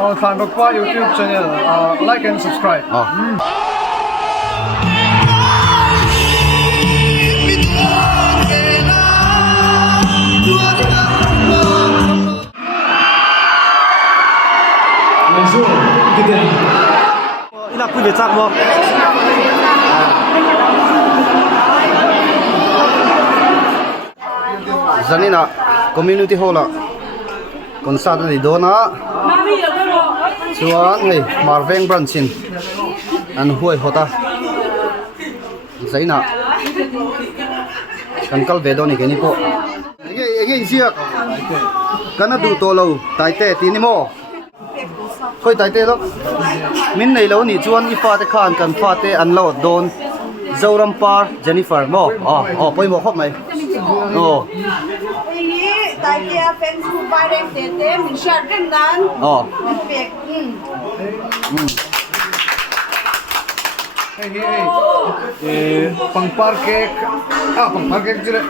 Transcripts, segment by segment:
on Phan Bok Pa YouTube channel. Like and subscribe. Ina quy về chắc không? Zanina community hall à, concert này đó na, chuan này Marveng Branchin, anh huay hota, Zaina, kan kal về đó này cái này po, cái gì à, cái nó đủ to lâu, tại thế tí này mo. Khơi tại thế lắm, mình này lâu nỉ chuan ifa te khan kan pha te an lo don, Zorampar Jennifer mo, bôi mo khóc mày, tại kia fan su ba đêm tết mình share cái nan, mình bẹt, Pang parkek, pang parkek jile,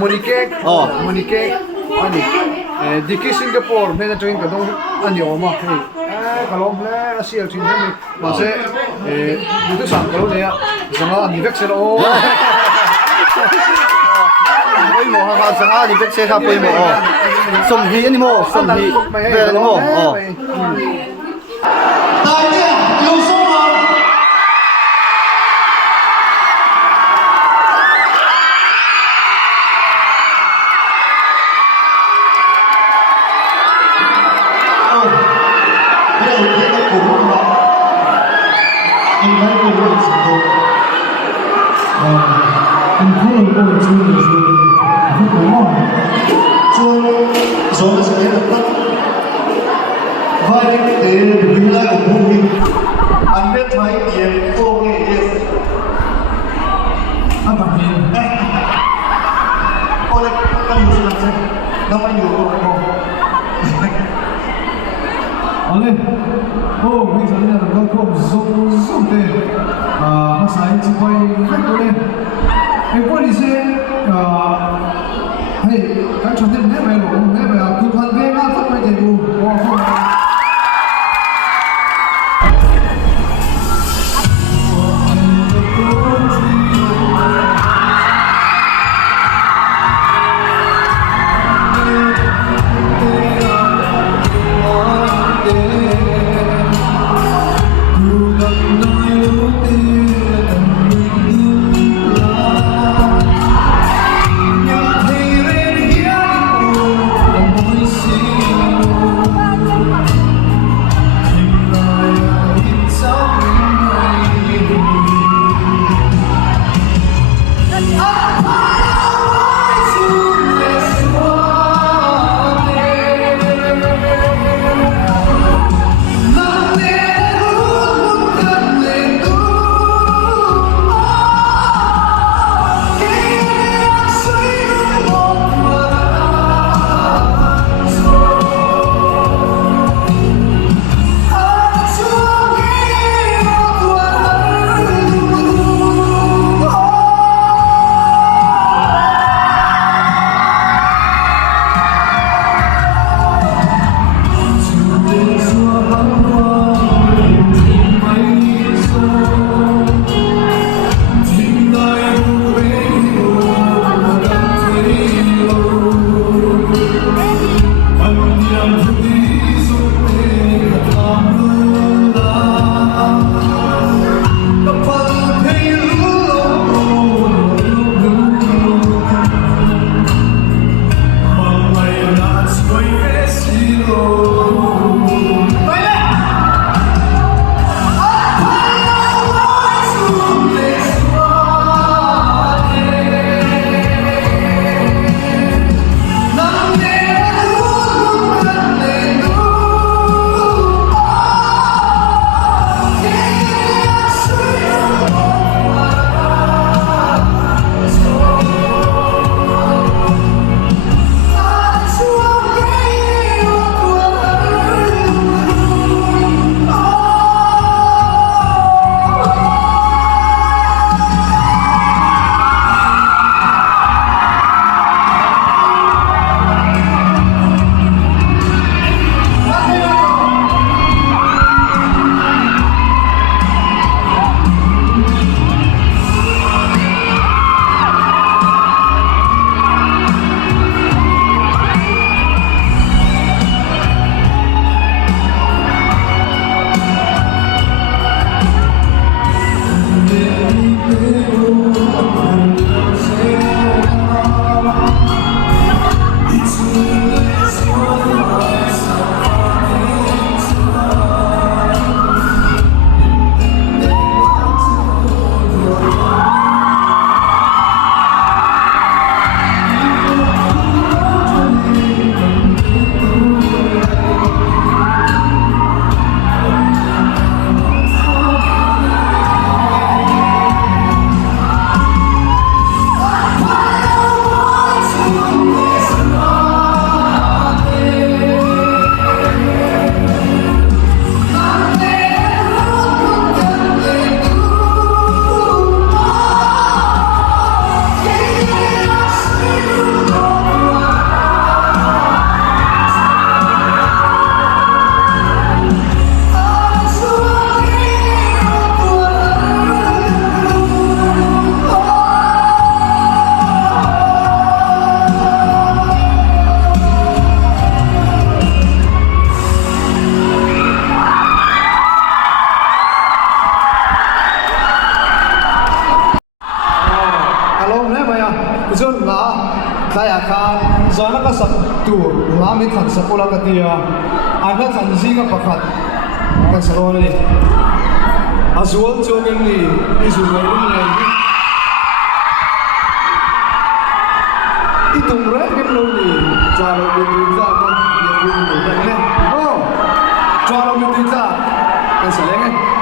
monikek, monikek, ani, diki Singapore, mana join kadang ani oma, kalau mana Asia join kami, masa itu sang kalau dia, sama ani vekser Poi mo ha sang ali bek se kha poi mo som hi ani mo som hi ve ani mo tại địa yêu sông hồng bây giờ thấy cái cổ của họ anh thấy cái gì sự anh thấy cái gì không có mong chuông rồi sẽ lập tức vai cái tế bình lại của bùi mình anh biết thấy tiền cô nghe yes anh phải nhìn cô đây các bạn nhìn xem đâu anh nhiều cô Oleh, bây giờ là nó có zoom zoom thế, nó sai chỉ quay khách thôi nên, em có đi xe, hey, các chỗ này nè mày luôn, nè mày cứ phân về nó phát mày chạy đủ, saya kan zona ka sak tu ngami than sapula ka tia ana than zinga pakhat ka sarone ni azul chongeng ni izulai ni itung re ke lo ni jalo ni za ka ya ni ni ne oh jalo ni za ka salenge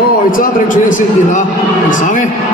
Oh, it's a drink to sit in la. Sange.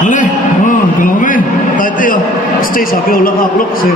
Allez, cái lỗ mấy. Tại tiêu stage ở biểu lặng học lúc gì